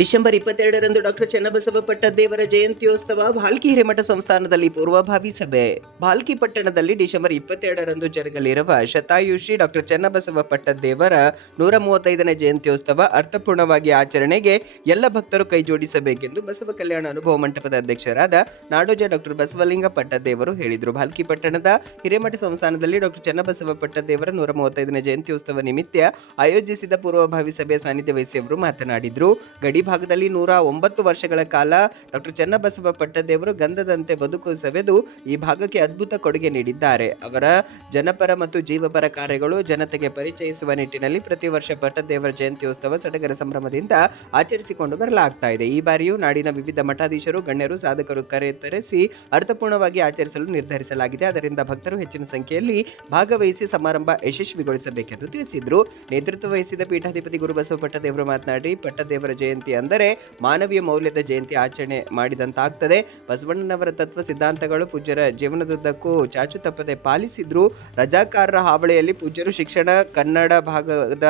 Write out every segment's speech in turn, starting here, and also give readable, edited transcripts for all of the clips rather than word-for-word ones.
December 22ರಂದು doctor Channabasava ಪಟ್ಟದೇವರ ಜಯಂತ್ಯೋತ್ಸವ Bhalki Hiremath ಸಂಸ್ಥಾನದಲ್ಲಿ ಪೂರ್ವಭಾವಿ ಸಭೆ. ಭಾಲ್ಕಿ ಪಟ್ಟಣದಲ್ಲಿ ಡಿಸೆಂಬರ್ 22ರಂದು ಜರುಗಲಿರುವ ಶತಾಯುಷಿ ಡಾಕ್ಟರ್ ಚನ್ನಬಸವ ಪಟ್ಟದೇವರ 135ನೇ ಜಯಂತ್ಯೋತ್ಸವ ಅರ್ಥಪೂರ್ಣವಾಗಿ ಆಚರಣೆಗೆ ಎಲ್ಲ ಭಕ್ತರು ಕೈಜೋಡಿಸಬೇಕೆಂದು ಬಸವ ಕಲ್ಯಾಣ ಅನುಭವ ಮಂಟಪದ ಅಧ್ಯಕ್ಷರಾದ ನಾಡೋಜ ಡಾಕ್ಟರ್ ಬಸವಲಿಂಗ ಪಟ್ಟದೇವರು ಹೇಳಿದರು. ಭಾಲ್ಕಿ ಪಟ್ಟಣದ ಹಿರೇಮಠ ಸಂಸ್ಥಾನದಲ್ಲಿ ಡಾಕ್ಟರ್ ಚನ್ನಬಸವ ಪಟ್ಟದೇವರ 135ನೇ ಜಯಂತ್ಯೋತ್ಸವ ನಿಮಿತ್ತ ಆಯೋಜಿಸಿದ ಪೂರ್ವಭಾವಿ ಸಭೆಯ ಸಾನ್ನಿಧ್ಯ ವಹಿಸಿ ಅವರು ಮಾತನಾಡಿದರು. ಗಡಿ ಭಾಗದಲ್ಲಿ 109 ವರ್ಷಗಳ ಕಾಲ ಡಾಕ್ಟರ್ ಚನ್ನಬಸವ ಪಟ್ಟದೇವರು ಗಂಧದಂತೆ ಬದುಕು ಸವೆದು ಈ ಭಾಗಕ್ಕೆ ಅದ್ಭುತ ಕೊಡುಗೆ ನೀಡಿದ್ದಾರೆ. ಅವರ ಜನಪರ ಮತ್ತು ಜೀವಪರ ಕಾರ್ಯಗಳು ಜನತೆಗೆ ಪರಿಚಯಿಸುವ ನಿಟ್ಟಿನಲ್ಲಿ ಪ್ರತಿ ವರ್ಷ ಪಟ್ಟದೇವರ ಜಯಂತ್ಯೋತ್ಸವ ಸಡಗರ ಸಂಭ್ರಮದಿಂದ ಆಚರಿಸಿಕೊಂಡು ಬರಲಾಗ್ತಾ ಇದೆ. ಈ ಬಾರಿಯೂ ನಾಡಿನ ವಿವಿಧ ಮಠಾಧೀಶರು, ಗಣ್ಯರು, ಸಾಧಕರು ಕರೆತರಿಸಿ ಅರ್ಥಪೂರ್ಣವಾಗಿ ಆಚರಿಸಲು ನಿರ್ಧರಿಸಲಾಗಿದೆ. ಅದರಿಂದ ಭಕ್ತರು ಹೆಚ್ಚಿನ ಸಂಖ್ಯೆಯಲ್ಲಿ ಭಾಗವಹಿಸಿ ಸಮಾರಂಭ ಯಶಸ್ವಿಗೊಳಿಸಬೇಕೆಂದು ತಿಳಿಸಿದರು. ನೇತೃತ್ವ ವಹಿಸಿದ ಪೀಠಾಧಿಪತಿ ಗುರುಬಸವ ಪಟ್ಟದೇವರು ಮಾತನಾಡಿ, ಪಟ್ಟದೇವರ ಜಯಂತಿ ಅಂದರೆ ಮಾನವೀಯ ಮೌಲ್ಯದ ಜಯಂತಿ ಆಚರಣೆ ಮಾಡಿದಂತಾಗ್ತದೆ. ಬಸವಣ್ಣನವರ ತತ್ವ ಸಿದ್ಧಾಂತಗಳು ಪೂಜ್ಯರ ಜೀವನದುದ್ದಕ್ಕೂ ಚಾಚು ತಪ್ಪದೆ ಪಾಲಿಸಿದ್ರು. ರಜಾಕಾರರ ಹಾವಳಿಯಲ್ಲಿ ಪೂಜ್ಯರು ಶಿಕ್ಷಣ, ಕನ್ನಡ ಭಾಗದ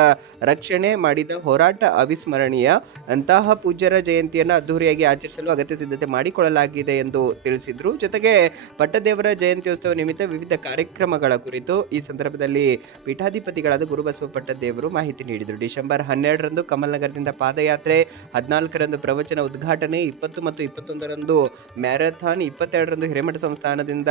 ರಕ್ಷಣೆ ಮಾಡಿದ ಹೋರಾಟ ಅವಿಸ್ಮರಣೀಯ. ಅಂತಹ ಪೂಜ್ಯರ ಜಯಂತಿಯನ್ನು ಅದ್ದೂರಿಯಾಗಿ ಆಚರಿಸಲು ಅಗತ್ಯ ಸಿದ್ಧತೆ ಮಾಡಿಕೊಳ್ಳಲಾಗಿದೆ ಎಂದು ತಿಳಿಸಿದ್ರು. ಜೊತೆಗೆ ಪಟ್ಟದೇವರ ಜಯಂತ್ಯೋತ್ಸವ ನಿಮಿತ್ತ ವಿವಿಧ ಕಾರ್ಯಕ್ರಮಗಳ ಕುರಿತು ಈ ಸಂದರ್ಭದಲ್ಲಿ ಪೀಠಾಧಿಪತಿಗಳಾದ ಗುರುಬಸವ ಪಟ್ಟದೇವರು ಮಾಹಿತಿ ನೀಡಿದರು. ಡಿಸೆಂಬರ್ 12ರಂದು ಕಮಲ್ನಗರದಿಂದ ಪಾದಯಾತ್ರೆ, 14ರಂದು ಪ್ರವಚನ ಉದ್ಘಾಟನೆ, 20 ಮತ್ತು 21ರಂದು ಮ್ಯಾರಥಾನ್, 22ರಂದು ಹಿರೇಮಠ ಸಂಸ್ಥಾನದಿಂದ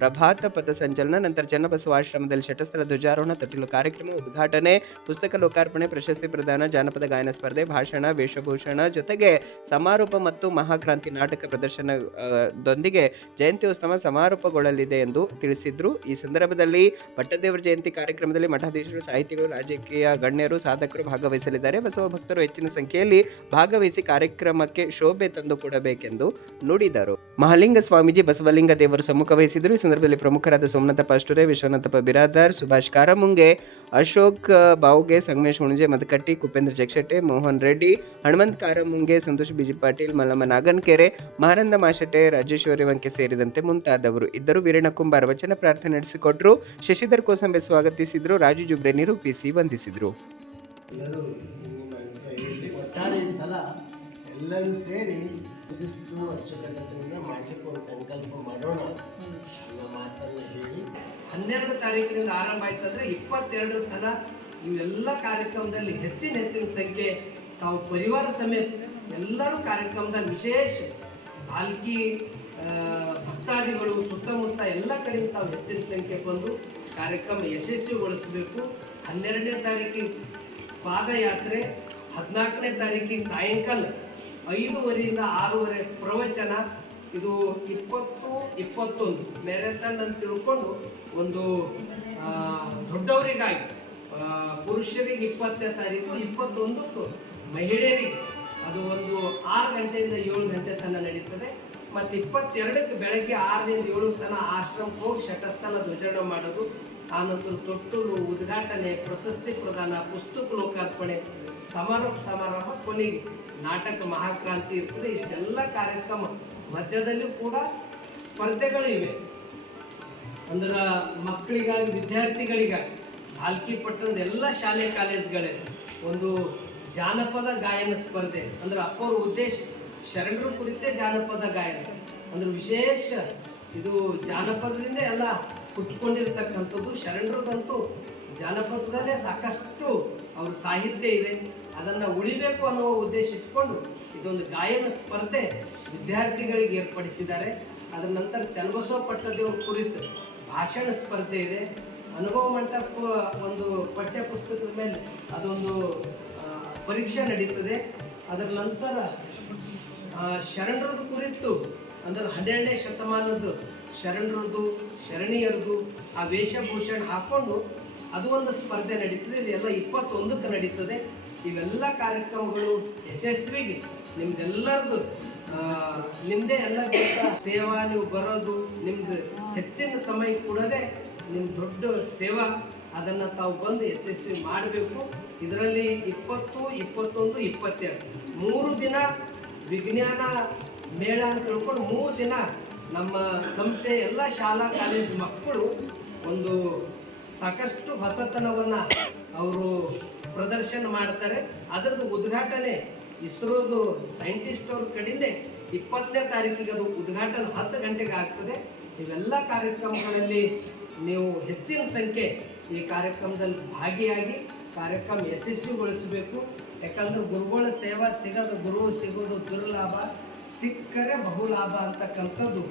ಪ್ರಭಾತ ಪಥ ಸಂಚಲನ, ನಂತರ ಚನ್ನಬಸವ ಆಶ್ರಮದಲ್ಲಿ ಶಟಸ್ಥಲ ಧ್ವಜಾರೋಹಣ, ತೊಟ್ಟಿಲು ಕಾರ್ಯಕ್ರಮ, ಉದ್ಘಾಟನೆ, ಪುಸ್ತಕ ಲೋಕಾರ್ಪಣೆ, ಪ್ರಶಸ್ತಿ ಪ್ರದಾನ, ಜಾನಪದ ಗಾಯನ ಸ್ಪರ್ಧೆ, ಭಾಷಣ, ವೇಷಭೂಷಣ, ಜೊತೆಗೆ ಸಮಾರೋಪ ಮತ್ತು ಮಹಾಕ್ರಾಂತಿ ನಾಟಕ ಪ್ರದರ್ಶನದೊಂದಿಗೆ ಜಯಂತ್ಯೋತ್ಸವ ಸಮಾರೋಪಗೊಳ್ಳಲಿದೆ ಎಂದು ತಿಳಿಸಿದ್ರು. ಈ ಸಂದರ್ಭದಲ್ಲಿ ಪಟ್ಟದೇವರ ಜಯಂತಿ ಕಾರ್ಯಕ್ರಮದಲ್ಲಿ ಮಠಾಧೀಶರು, ಸಾಹಿತಿಗಳು, ರಾಜಕೀಯ ಗಣ್ಯರು, ಸಾಧಕರು ಭಾಗವಹಿಸಲಿದ್ದಾರೆ. ಬಸವ ಭಕ್ತರು ಹೆಚ್ಚಿನ ಸಂಖ್ಯೆಯಲ್ಲಿ ಭಾಗವಹಿಸಿ ಕಾರ್ಯಕ್ರಮಕ್ಕೆ ಶೋಭೆ ತಂದು ಕೊಡಬೇಕೆಂದು ನುಡಿದರು. ಮಹಾಲಿಂಗ ಸ್ವಾಮೀಜಿ, ಬಸವಲಿಂಗ ದೇವರು ಸಮ್ಮುಖ ವಹಿಸಿದರು. ಈ ಸಂದರ್ಭದಲ್ಲಿ ಪ್ರಮುಖರಾದ ಸೋಮನಾಥ ಪಾಸ್ಟುರೆ, ವಿಶ್ವನಾಥಪ್ಪ ಬಿರಾದಾರ್, ಸುಭಾಷ್ ಕಾರಮುಂಗೆ, ಅಶೋಕ್ ಬಾವುಗೆ, ಸಂಗಮೇಶ್ ಹುಣಜೆ ಮದಕಟ್ಟಿ, ಕುಪೇಂದ್ರ ಜಗಶೆಟ್ಟೆ, ಮೋಹನ್ ರೆಡ್ಡಿ, ಹನುಮಂತ್ ಕಾರಮುಂಗೆ, ಸಂತೋಷ್ ಬಿಜಿ ಪಾಟೀಲ್, ಮಲ್ಲಮ್ಮ ನಾಗನ್ಕೆರೆ, ಮಹಾನಂದ ಮಾಶೆಟ್ಟೆ, ರಾಜೇಶ್ವರಿ ವಂಕೆ ಸೇರಿದಂತೆ ಮುಂತಾದವರು ಇದ್ದರು. ವೀರಣ್ಣ ಕುಂಬಾರ ವಚನ ಪ್ರಾರ್ಥನೆ ನಡೆಸಿಕೊಟ್ರು. ಶಶಿಧರ್ ಕೋಸಂಬೆ ಸ್ವಾಗತಿಸಿದ್ರು. ರಾಜು ಜುಬ್ರೆ ನಿರೂಪಿಸಿ ವಂದಿಸಿದರು. ಒಟ್ಟಾರೆ ಈ ಸಲ ಎಲ್ಲರೂ ಸೇರಿ ಶಿಸ್ತು ಅಚ್ಚುಕಟ್ಟದಿಂದ ಮಾಡಲಿಕ್ಕೆ ಒಂದು ಸಂಕಲ್ಪ ಮಾಡೋಣ ಅನ್ನೋ ಮಾತನ್ನು ಹೇಳಿ 12 ತಾರೀಕಿನಿಂದ ಆರಂಭ ಆಯ್ತಂದ್ರೆ 22 ತನಕ ಇವೆಲ್ಲ ಕಾರ್ಯಕ್ರಮದಲ್ಲಿ ಹೆಚ್ಚಿನ ಸಂಖ್ಯೆ ತಾವು ಪರಿವಾರ ಸಮೇತ ಎಲ್ಲರೂ ಕಾರ್ಯಕ್ರಮದಲ್ಲಿ ವಿಶೇಷ ಭಾಲ್ಕಿ ಭಕ್ತಾದಿಗಳು ಸುತ್ತಮುತ್ತ ಎಲ್ಲ ಕಡೆಯಿಂದ ತಾವು ಹೆಚ್ಚಿನ ಸಂಖ್ಯೆ ಬಂದು ಕಾರ್ಯಕ್ರಮ ಯಶಸ್ವಿಗೊಳಿಸಬೇಕು. 12ನೇ ತಾರೀಕಿಗೆ ಪಾದಯಾತ್ರೆ, 14ನೇ ತಾರೀಕಿಗೆ ಸಾಯಂಕಾಲ 5:30ರಿಂದ 6:30 ಪ್ರವಚನ. ಇದು 20-21 ಮ್ಯಾರಥಾನ್ ಅಂತ ತಿಳ್ಕೊಂಡು ಒಂದು ದೊಡ್ಡವರಿಗಾಗಿ, ಪುರುಷರಿಗೆ 20ನೇ ತಾರೀಕು, 21ಕ್ಕೂ ಮಹಿಳೆಯರಿಗೆ ಅದು ಒಂದು 6 ಗಂಟೆಯಿಂದ 7 ಗಂಟೆ ತನಕ ನಡೀತದೆ. ಮತ್ತು 22ಕ್ಕೆ ಬೆಳಗ್ಗೆ 6ರಿಂದ 7 ತನಕ ಆಶ್ರಮಕ್ಕೆ ಹೋಗಿ ಶಟಸ್ಥಲ ಧ್ವಜಾರೋಹಣ ಮಾಡೋದು. ಆನಂತರ ತೊಟ್ಟಲು, ಉದ್ಘಾಟನೆ, ಪ್ರಶಸ್ತಿ ಪ್ರದಾನ, ಪುಸ್ತಕ ಲೋಕಾರ್ಪಣೆ, ಸಮಾರೋಪ, ಕೊನೆಗೆ ನಾಟಕ ಮಹಾಕ್ರಾಂತಿ ಇರ್ತದೆ. ಇಷ್ಟೆಲ್ಲ ಕಾರ್ಯಕ್ರಮ ಮಧ್ಯದಲ್ಲೂ ಕೂಡ ಸ್ಪರ್ಧೆಗಳಿವೆ. ಅಂದ್ರೆ ಮಕ್ಕಳಿಗಾಗಿ, ವಿದ್ಯಾರ್ಥಿಗಳಿಗಾಗಿ ಭಾಲ್ಕಿ ಪಟ್ಟಣದ ಎಲ್ಲ ಶಾಲೆ ಕಾಲೇಜುಗಳಿವೆ. ಒಂದು ಜಾನಪದ ಗಾಯನ ಸ್ಪರ್ಧೆ, ಅಂದ್ರೆ ಅಪ್ಪರ ಉದ್ದೇಶ ಶರಣರು ಕುರಿತೇ ಜಾನಪದ ಗಾಯನ, ಅಂದ್ರೆ ವಿಶೇಷ ಇದು ಜಾನಪದದಿಂದ ಎಲ್ಲ ಹುಟ್ಕೊಂಡಿರ್ತಕ್ಕಂಥದ್ದು. ಶರಣರದಂತೂ ಜಾನಪದದಲ್ಲೇ ಸಾಕಷ್ಟು ಅವ್ರ ಸಾಹಿತ್ಯ ಇದೆ, ಅದನ್ನು ಉಳಿಬೇಕು ಅನ್ನುವ ಉದ್ದೇಶ ಇಟ್ಕೊಂಡು ಇದೊಂದು ಗಾಯನ ಸ್ಪರ್ಧೆ ವಿದ್ಯಾರ್ಥಿಗಳಿಗೆ ಏರ್ಪಡಿಸಿದ್ದಾರೆ. ಅದರ ನಂತರ ಚನ್ನಬಸವ ಪಟ್ಟದೇವರ ಕುರಿತು ಭಾಷಣ ಸ್ಪರ್ಧೆ ಇದೆ. ಅನುಭವ ಮಂಟಪ ಒಂದು ಪಠ್ಯ ಪುಸ್ತಕದ ಮೇಲೆ ಅದೊಂದು ಪರೀಕ್ಷೆ ನಡೀತದೆ. ಅದರ ನಂತರ ಶರಣರದು ಕುರಿತು ಅಂದ್ರೆ 12ನೇ ಶತಮಾನದ ಶರಣರದು, ಶರಣೀಯರದು ಆ ವೇಷಭೂಷಣ ಹಾಕ್ಕೊಂಡು ಅದು ಒಂದು ಸ್ಪರ್ಧೆ ನಡೀತದೆ. ಇದೆಲ್ಲ 21ಕ್ಕೆ ನಡೀತದೆ. ಇವೆಲ್ಲ ಕಾರ್ಯಕ್ರಮಗಳು ಯಶಸ್ವಿಗೆ ನಿಮ್ದೆಲ್ಲರದು ನಿಮ್ಮದೇ ಎಲ್ಲ ಸೇವಾ, ನೀವು ಬರೋದು ನಿಮ್ದು ಹೆಚ್ಚಿನ ಸಮಯ ಕೊಡೋದೇ ನಿಮ್ಮ ದೊಡ್ಡ ಸೇವಾ. ಅದನ್ನು ತಾವು ಬಂದು ಯಶಸ್ವಿ ಮಾಡಬೇಕು. ಇದರಲ್ಲಿ 20, 21, 22 3 ದಿನ ವಿಜ್ಞಾನ ಮೇಳ ಅಂತ ತಿಳ್ಕೊಂಡು 3 ದಿನ ನಮ್ಮ ಸಂಸ್ಥೆ ಎಲ್ಲ ಶಾಲಾ ಕಾಲೇಜು ಮಕ್ಕಳು ಒಂದು ಸಾಕಷ್ಟು ಹೊಸತನವನ್ನು ಅವರು ಪ್ರದರ್ಶನ ಮಾಡ್ತಾರೆ. ಅದರದ್ದು ಉದ್ಘಾಟನೆ ಇಸ್ರೋದು ಸೈಂಟಿಸ್ಟ್ ಅವ್ರ ಕಡೆಯಿಂದ 20ನೇ ತಾರೀಕಿಗೆ ಅದು ಉದ್ಘಾಟನೆ 10 ಗಂಟೆಗೆ ಆಗ್ತದೆ. ಇವೆಲ್ಲ ಕಾರ್ಯಕ್ರಮಗಳಲ್ಲಿ ನೀವು ಹೆಚ್ಚಿನ ಸಂಖ್ಯೆ ಈ ಕಾರ್ಯಕ್ರಮದಲ್ಲಿ ಭಾಗಿಯಾಗಿ ಕಾರ್ಯಕ್ರಮ ಯಶಸ್ವಿಗೊಳಿಸಬೇಕು. ಯಾಕಂದ್ರೆ ಗುರುಗಳ ಸೇವಾ ಸಿಗೋದು, ಗುರು ಸಿಗೋದು ದುರ್ಲಾಭ, ಸಿಕ್ಕರೆ ಬಹುಲಾಭ ಅಂತಕ್ಕಂಥದ್ದು